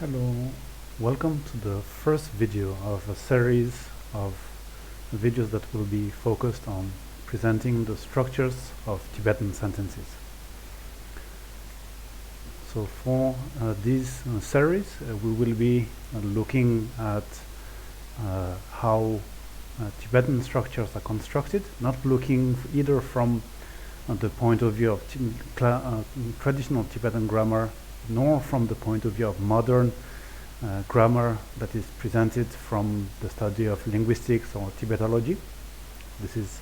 Hello, welcome to the first video of a series of videos that will be focused on presenting the structures of Tibetan sentences. So for this series we will be looking at how Tibetan structures are constructed, not looking either from the point of view of traditional Tibetan grammar, nor from the point of view of modern grammar that is presented from the study of linguistics or Tibetology. This is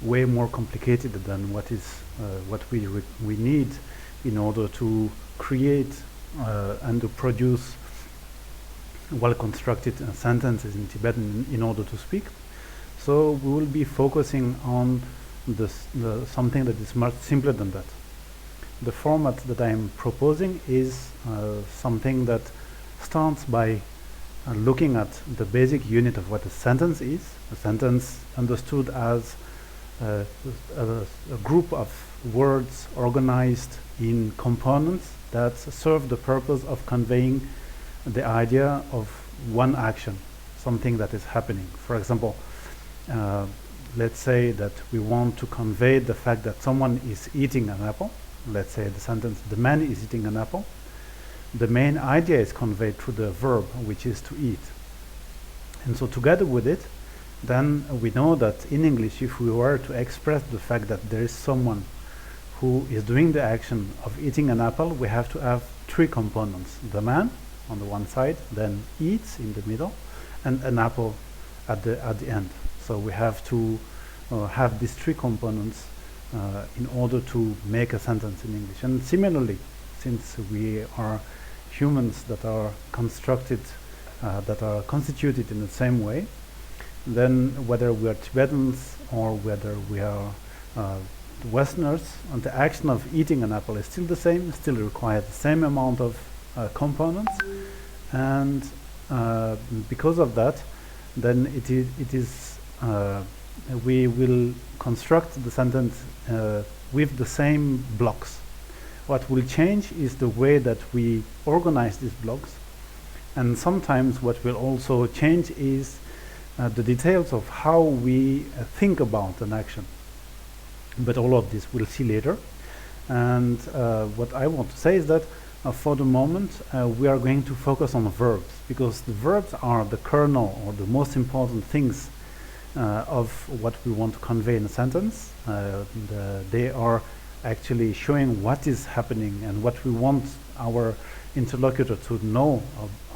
way more complicated than what we need in order to create and to produce well-constructed sentences in Tibetan in order to speak. So we will be focusing on something that is much simpler than that. The format that I am proposing is something that starts by looking at the basic unit of what a sentence is. A sentence understood as a group of words organized in components that serve the purpose of conveying the idea of one action, something that is happening. For example, let's say that we want to convey the fact that someone is eating an apple. Let's say the sentence, the man is eating an apple. The main idea is conveyed through the verb, which is to eat. And so together with it, then we know that in English, if we were to express the fact that there is someone who is doing the action of eating an apple, we have to have three components. The man on the one side, then eats in the middle, and an apple at the end. So we have to have these three components in order to make a sentence in English. And similarly, since we are humans that are constructed, that are constituted in the same way, then whether we are Tibetans or whether we are Westerners, and the action of eating an apple is still the same, still requires the same amount of components, and because of that, then we will construct the sentence with the same blocks. What will change is the way that we organize these blocks, and sometimes what will also change is the details of how we think about an action. But all of this we'll see later. And what I want to say is that for the moment we are going to focus on verbs, because the verbs are the kernel or the most important things of what we want to convey in a sentence. They are actually showing what is happening and what we want our interlocutor to know.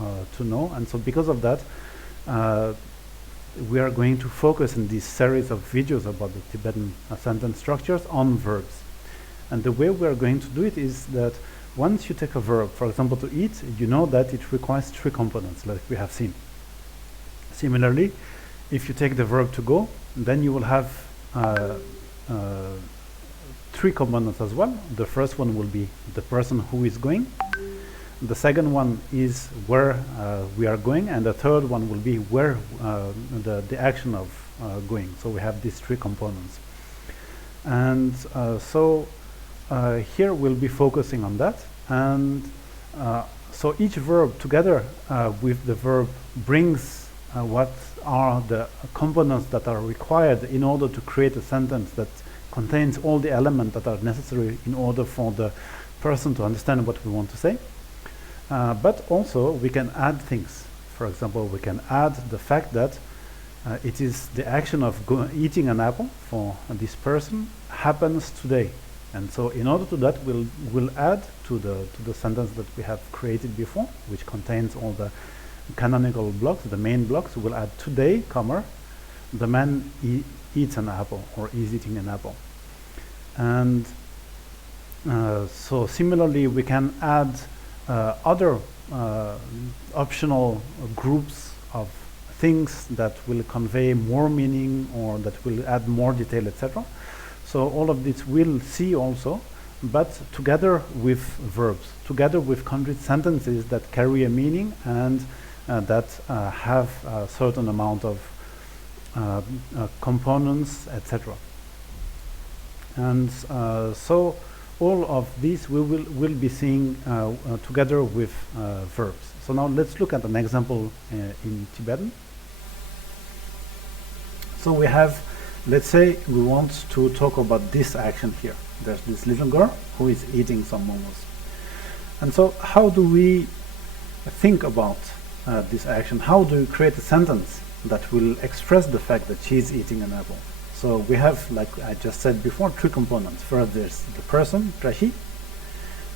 And so because of that, we are going to focus in this series of videos about the Tibetan sentence structures on verbs. And the way we are going to do it is that once you take a verb, for example, to eat, you know that it requires three components, like we have seen. Similarly, if you take the verb to go, then you will have three components as well. The first one will be the person who is going. The second one is where we are going, and the third one will be where the action of going. So we have these three components. And so here we'll be focusing on that. And so each verb together with the verb brings what are the components that are required in order to create a sentence that contains all the elements that are necessary in order for the person to understand what we want to say. But also we can add things. For example, we can add the fact that it is the action of eating an apple for this person happens today. And so in order to that, we'll add to the sentence that we have created before, which contains all the canonical blocks, the main blocks. We'll add today, comma, the man eats an apple or is eating an apple. And so similarly, we can add other optional groups of things that will convey more meaning or that will add more detail, etc. So all of this we'll see also, but together with verbs, together with concrete sentences that carry a meaning and that have a certain amount of components, etc. And so all of these we will be seeing together with verbs. So now let's look at an example in Tibetan. So we have, let's say we want to talk about this action here. There's this little girl who is eating some momos. And so how do we think about this action? How do we create a sentence that will express the fact that she's eating an apple? So we have, like I just said before, three components. First there's the person, Trashi,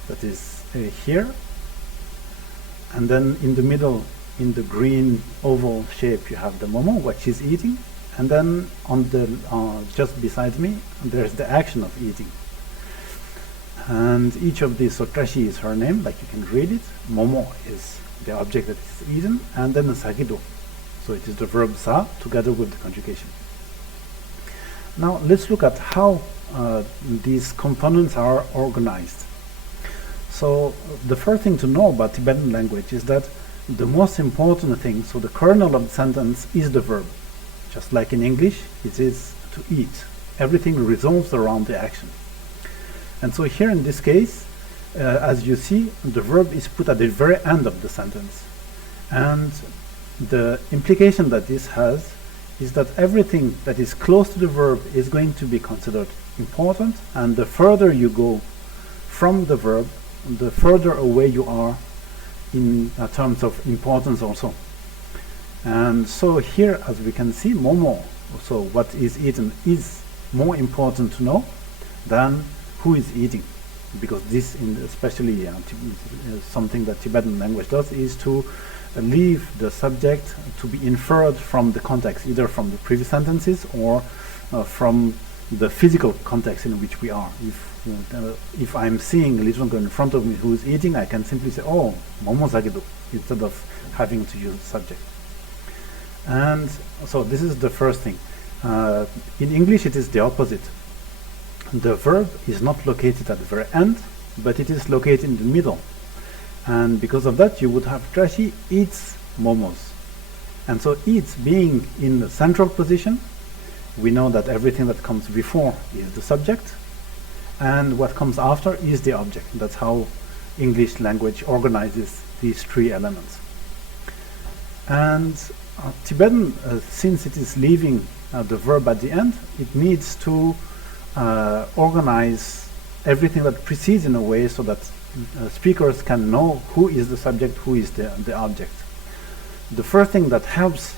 that is here. And then in the middle, in the green oval shape, you have the momo, what she's eating. And then on the just beside me, there's the action of eating. And each of these, so Trashi is her name, like you can read it. Momo is the object that is eaten, and then the sagido. So it is the verb sa together with the conjugation. Now let's look at how these components are organized. So the first thing to know about Tibetan language is that the most important thing, so the kernel of the sentence is the verb. Just like in English, it is to eat. Everything revolves around the action. And so here in this case, as you see, the verb is put at the very end of the sentence. And the implication that this has is that everything that is close to the verb is going to be considered important, and the further you go from the verb, the further away you are in terms of importance also. And so here, as we can see, momo, so what is eaten, is more important to know than who is eating, because this, especially something that Tibetan language does, is to leave the subject to be inferred from the context, either from the previous sentences or from the physical context in which we are. If I'm seeing a little girl in front of me who is eating, I can simply say, oh, momo sagido, instead of having to use the subject. And so this is the first thing. In English, it is the opposite. The verb is not located at the very end, but it is located in the middle. And because of that, you would have Trashi eats momos. And so eats being in the central position, we know that everything that comes before is the subject, and what comes after is the object. That's how English language organizes these three elements. And Tibetan, since it is leaving the verb at the end, it needs to organize everything that precedes in a way so that speakers can know who is the subject, who is the object. The first thing that helps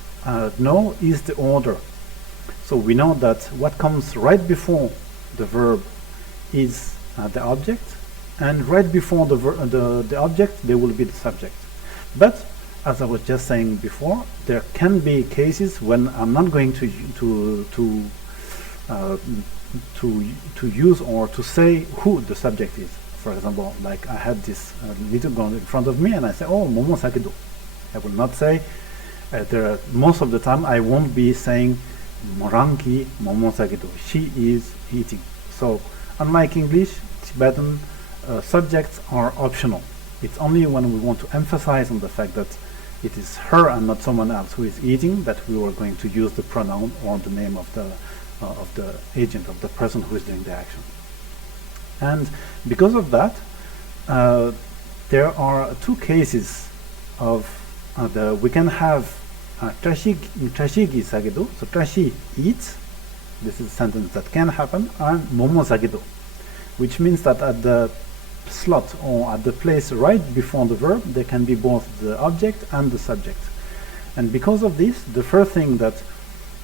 know is the order. So we know that what comes right before the verb is the object, and right before the object there will be the subject. But as I was just saying before, there can be cases when I'm not going to use or to say who the subject is. For example, like I had this little girl in front of me, and I say, "Oh, momo sakido." I will not say. Most of the time, I won't be saying "moranki momo sakido." She is eating. So, unlike English, Tibetan subjects are optional. It's only when we want to emphasize on the fact that it is her and not someone else who is eating that we are going to use the pronoun or the name of the agent, of the person who is doing the action. And because of that, there are two cases of we can have trashigi sagido, so trashi eats, this is a sentence that can happen, and momo sagido, which means that at the slot or at the place right before the verb, there can be both the object and the subject. And because of this, the first thing that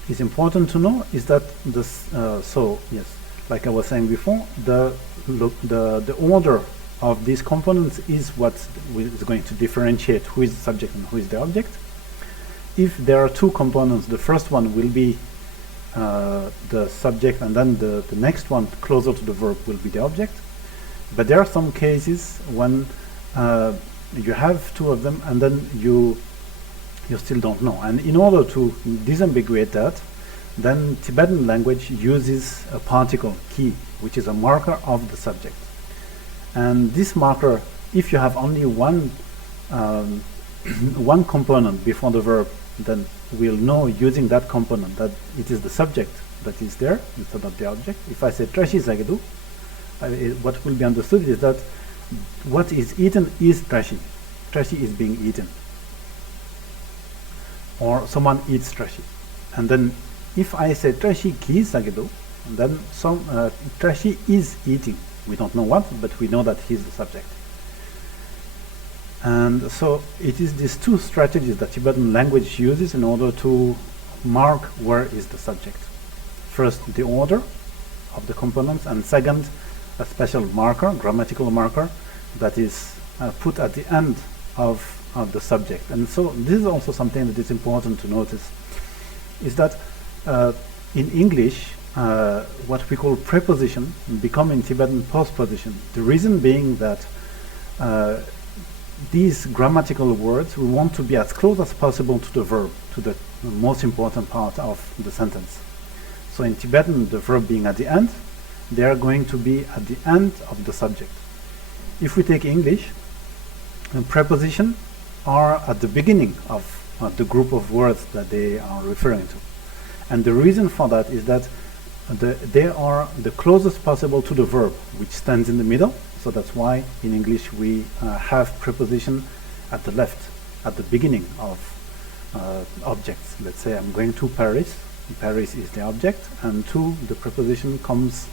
is important to know is that this, so yes, like I was saying before, the order of these components is what is going to differentiate who is the subject and who is the object. If there are two components, the first one will be the subject, and then the next one closer to the verb will be the object. But there are some cases when you have two of them and then you still don't know. And in order to disambiguate that, then Tibetan language uses a particle, ki, which is a marker of the subject. And this marker, if you have only one one component before the verb, then we'll know using that component that it is the subject that is there instead of the object. If I say trashi sagidu, what will be understood is that what is eaten is trashi. Trashi is being eaten, or someone eats trashi. And then if I say trashi ki sagedo, then trashi is eating. We don't know what, but we know that he's the subject. And so it is these two strategies that Tibetan language uses in order to mark where is the subject. First, the order of the components, and second, a special marker, grammatical marker, that is put at the end of the subject. And so this is also something that is important to notice, is that in English, what we call preposition become in Tibetan postposition. The reason being that these grammatical words, we want to be as close as possible to the verb, to the most important part of the sentence. So in Tibetan, the verb being at the end, they are going to be at the end of the subject. If we take English, preposition are at the beginning of the group of words that they are referring to. And the reason for that is that they are the closest possible to the verb, which stands in the middle. So that's why in English we have preposition at the left, at the beginning of objects. Let's say I'm going to Paris. Paris is the object, and to the preposition comes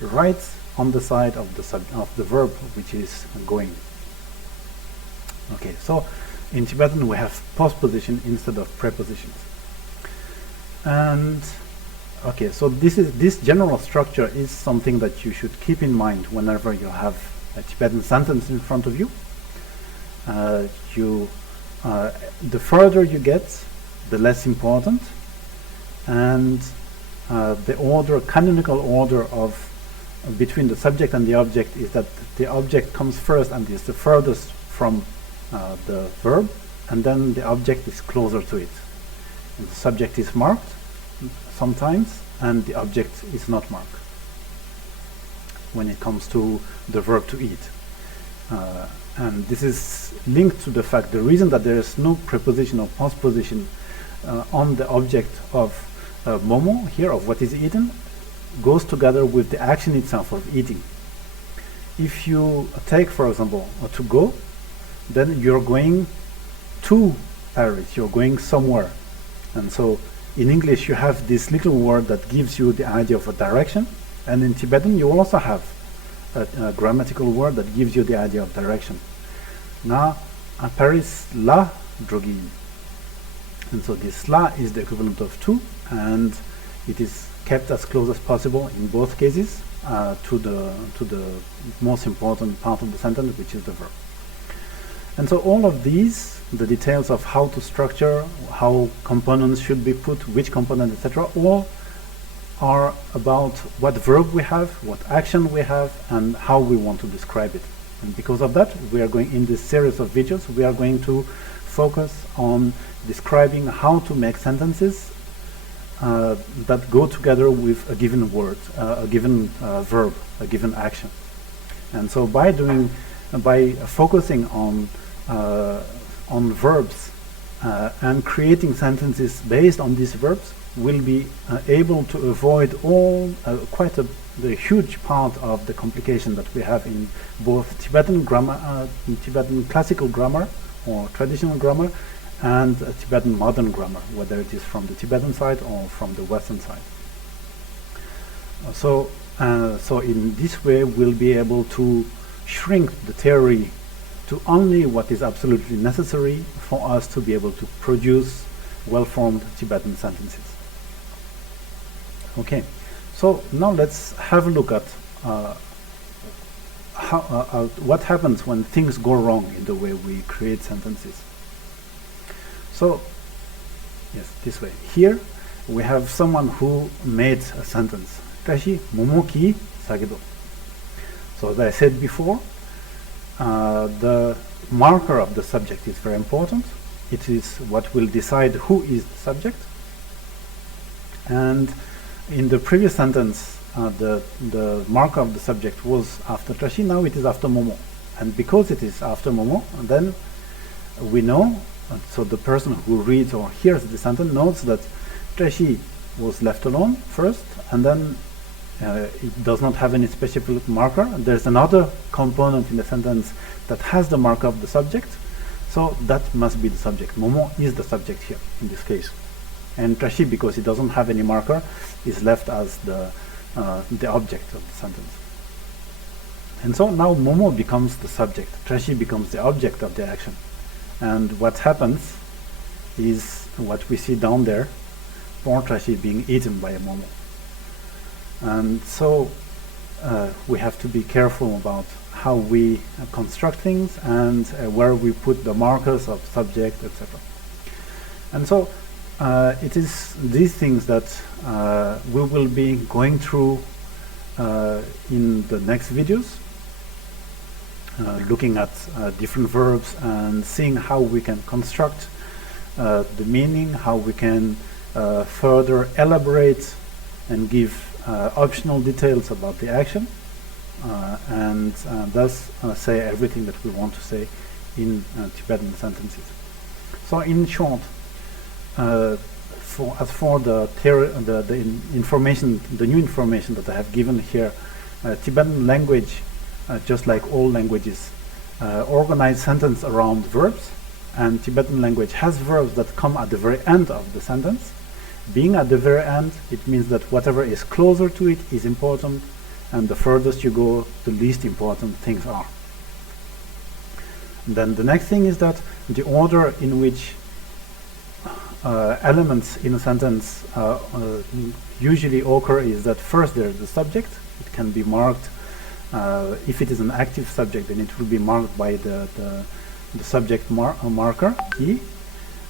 right on the side of the verb, which is going. Okay, so in Tibetan we have postposition instead of prepositions. And okay, so this general structure is something that you should keep in mind whenever you have a Tibetan sentence in front of you. The further you get, the less important, and the order, canonical order of between the subject and the object is that the object comes first and is the furthest from the verb, and then the object is closer to it. And the subject is marked sometimes, and the object is not marked when it comes to the verb to eat. And this is linked to the fact, the reason that there is no preposition or postposition on the object of momo here, of what is eaten, goes together with the action itself of eating. If you take, for example, to go, then you're going to Paris, you're going somewhere. And so in English you have this little word that gives you the idea of a direction, and in Tibetan you also have a grammatical word that gives you the idea of direction. Now, Paris la drogi. And so this la is the equivalent of to, and it is kept as close as possible in both cases to the most important part of the sentence, which is the verb. And so all of these, the details of how to structure, how components should be put, which component, etc., all are about what verb we have, what action we have, and how we want to describe it. And because of that, we are going, in this series of videos, we are going to focus on describing how to make sentences that go together with a given word, a given verb, a given action. And so by focusing on verbs and creating sentences based on these verbs, we'll be able to avoid quite the huge part of the complication that we have in both Tibetan grammar, Tibetan classical grammar or traditional grammar, and Tibetan modern grammar, whether it is from the Tibetan side or from the Western side. So in this way we'll be able to shrink the theory to only what is absolutely necessary for us to be able to produce well-formed Tibetan sentences. Okay, so now let's have a look at what happens when things go wrong in the way we create sentences. So, yes, this way. Here we have someone who made a sentence. Tashi momoki sagedo. So as I said before, the marker of the subject is very important. It is what will decide who is the subject. And in the previous sentence, the marker of the subject was after Tashi, now it is after momo. And because it is after momo, then we know, so the person who reads or hears the sentence knows that Tashi was left alone first, and then it does not have any specific marker. There's another component in the sentence that has the marker of the subject, so that must be the subject. Momo is the subject here in this case, and Trashi, because it doesn't have any marker, is left as the object of the sentence. And so now Momo becomes the subject, Trashi becomes the object of the action, and what happens is what we see down there, poor Trashi being eaten by a Momo. And so we have to be careful about how we construct things and where we put the markers of subject, etc. And so it is these things that we will be going through in the next videos, looking at different verbs and seeing how we can construct the meaning, how we can further elaborate and give optional details about the action, and thus say everything that we want to say in Tibetan sentences. So in short, as for the information, the new information that I have given here, Tibetan language, just like all languages, organize sentence around verbs, and Tibetan language has verbs that come at the very end of the sentence. Being at the very end, it means that whatever is closer to it is important, and the furthest you go, the least important things are. And then the next thing is that the order in which elements in a sentence usually occur is that first there's the subject. It can be marked, if it is an active subject, then it will be marked by the subject marker, E.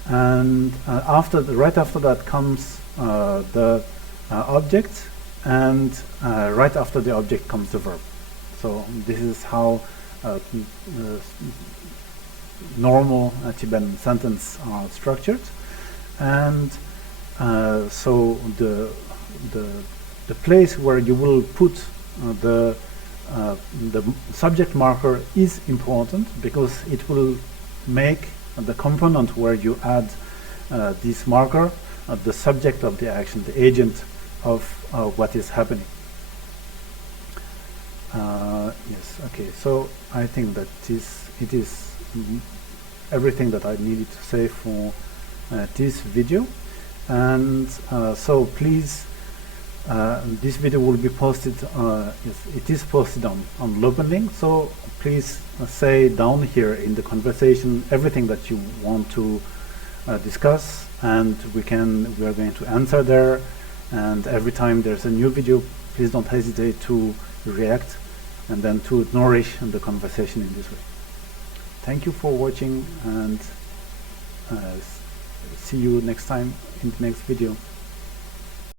And right after that comes the object, and right after the object comes the verb. So this is how normal Tibetan sentence are structured, and so the place where you will put the subject marker is important, because it will make the component where you add this marker the subject of the action, the agent of what is happening. Yes, okay, so I think that it is everything that I needed to say for this video. And so please, this video will be posted, yes, it is posted on Lopenlink, so please say down here in the conversation everything that you want to discuss, and we are going to answer there. And every time there's a new video, please don't hesitate to react and then to nourish the conversation in this way. Thank you for watching, and see you next time in the next video.